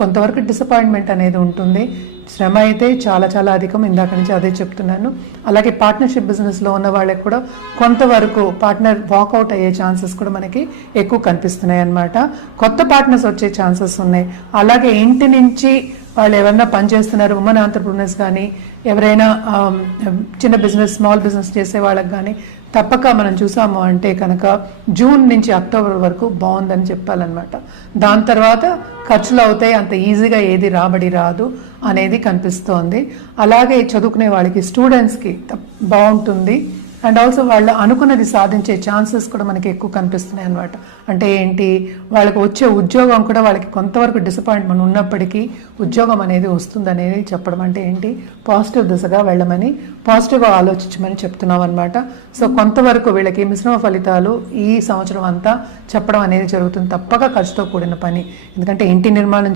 కొంతవరకు డిసప్పాయింట్మెంట్ అనేది ఉంటుంది. శ్రమ అయితే చాలా చాలా అధికం, ఇందాక నుంచి అదే చెప్తున్నాను. అలాగే పార్ట్నర్షిప్ బిజినెస్లో ఉన్న వాళ్ళకి కూడా కొంతవరకు పార్ట్నర్ వాకౌట్ అయ్యే ఛాన్సెస్ కూడా మనకి ఎక్కువ కనిపిస్తున్నాయి అన్నమాట. కొత్త పార్ట్నర్స్ వచ్చే ఛాన్సెస్ ఉన్నాయి. అలాగే ఇంటి నుంచి వాళ్ళు ఎవరైనా పనిచేస్తున్నారు, ఉమెన్ ఆంటర్ప్రినర్స్ కానీ ఎవరైనా చిన్న బిజినెస్ స్మాల్ బిజినెస్ చేసే వాళ్ళకి కానీ తప్పక మనం చూసాము అంటే కనుక జూన్ నుంచి అక్టోబర్ వరకు బాగుందని చెప్పాలన్నమాట. దాని తర్వాత ఖర్చులు అవుతాయి, అంత ఈజీగా ఏది రాబడి రాదు అనేది కనిపిస్తోంది. అలాగే చదువుకునే వాళ్ళకి స్టూడెంట్స్కి బాగుంటుంది. అండ్ ఆల్సో వాళ్ళు అనుకున్నది సాధించే ఛాన్సెస్ కూడా మనకి ఎక్కువ కనిపిస్తున్నాయి అన్నమాట. అంటే ఏంటి, వాళ్ళకి వచ్చే ఉద్యోగం కూడా వాళ్ళకి కొంతవరకు డిసప్పాయింట్మెంట్ ఉన్నప్పటికీ ఉద్యోగం అనేది వస్తుంది అనేది చెప్పడం. అంటే ఏంటి, పాజిటివ్ దిశగా వెళ్ళమని, పాజిటివ్గా ఆలోచించమని చెప్తున్నాం అనమాట. సో కొంతవరకు వీళ్ళకి మిశ్రమ ఫలితాలు ఈ సంవత్సరం అంతా చెప్పడం అనేది జరుగుతుంది. తప్పక ఖర్చుతో కూడిన పని, ఎందుకంటే ఇంటి నిర్మాణం